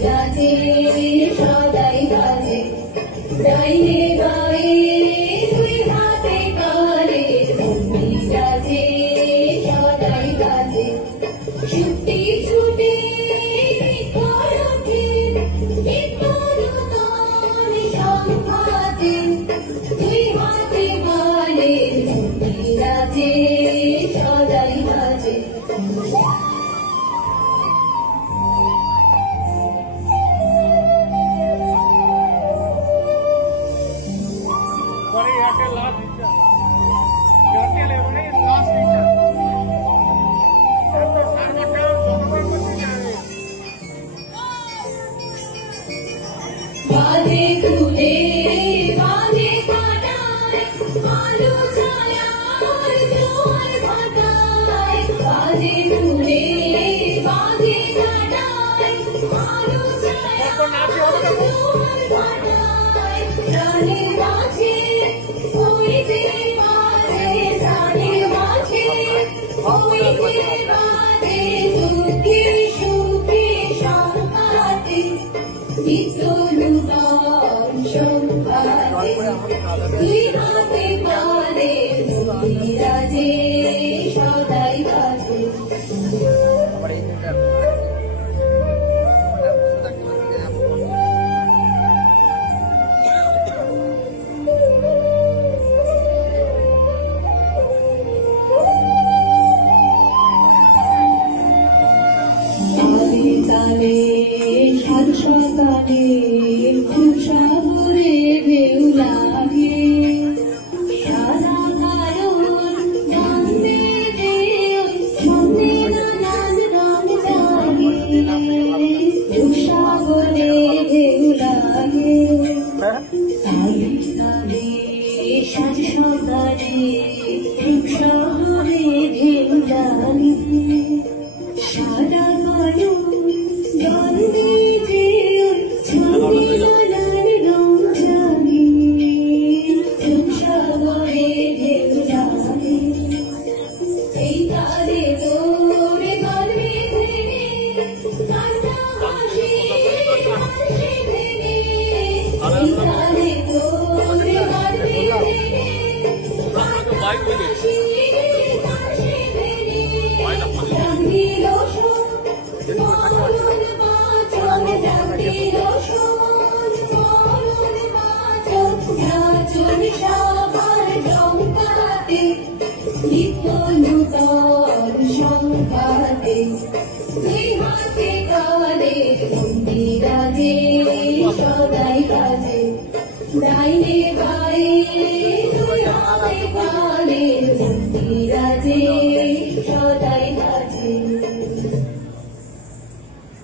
রাজে সদাই বাজে ডাইনে বায়ে দুই হাতে কারে ঘন্টি রাজে সদাই বাজে ছুটি ছুটে করতে বিতরণ সংঘাতে দুই হাতে কারে ঘন্টি রাজে সদাই বাজে বাজে তুলে বাজে কাটায় আলো ছায়ার জোয়ার ভাটায় বাজে তুলে বাজে কাটায় আলো ছায়ার জোয়ার ভাটায় প্রাণের মাঝে হইতে বাজে প্রাণের মাঝে হইতে বাজে সুখে সুখে সংঘাতে বিতরণ সংঘাতে দুই হাতে কারে ঘন্টি রাজে সদাই বাজে তালে সাত সকালে সাগরে ঢেউ লাগে সাদা কারণ গান্ধে সঙ্গে নানান রং জাগে সাগরে ঢেউ লাগে তালে তালে সাত সকালে সাগরে ঢেউ লাগে সাদা কারণ গান্ধে সঙ্গে নানান রং জাগে সাগরে ঢেউ লাগে এই তালে তোরে গলে ভেঙে কান্না হাসি হাসি ভেঙে এই তালে তোরে গলে ভেঙে কান্না হাসি হাসি ভেঙে রাঙিল মরণ বাঁচন রাঙিল মরণ বাঁচন নাচন সবার সংঘাতে বিতরণ সংঘাতে দুই হাতে কারে ঘন্টি রাজে সদাই বাজে ডাইনে বায়ে দুই হাতে কারে ঘন্টি রাজে